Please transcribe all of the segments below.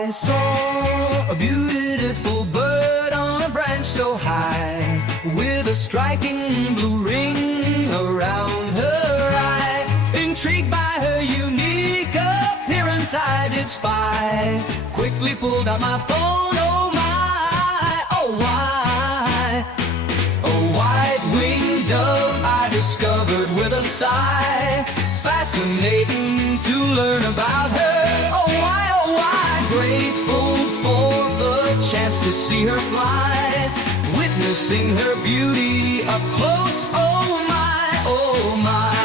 I saw a beautiful bird on a branch so high, with a striking blue ring around her eye. Intrigued by her unique appearance, I did spy. Quickly pulled out my phone, oh my, oh why? A white-winged dove I discovered with a sigh. Fascinating to learn about her, oh why? Grateful for the chance to see her fly, witnessing her beauty up close, oh my, oh my.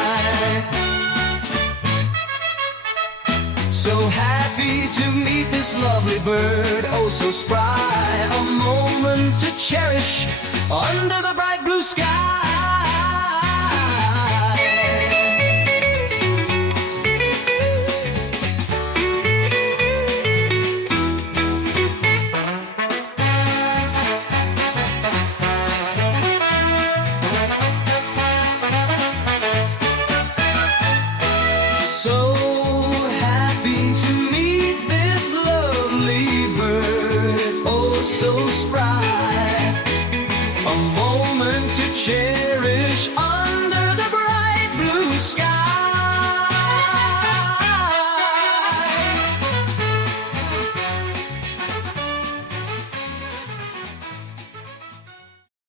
So happy to meet this lovely bird, oh so spry, a moment to cherish under the bright blue sky. So happy to meet this lovely bird, oh so spry, a moment to cherish.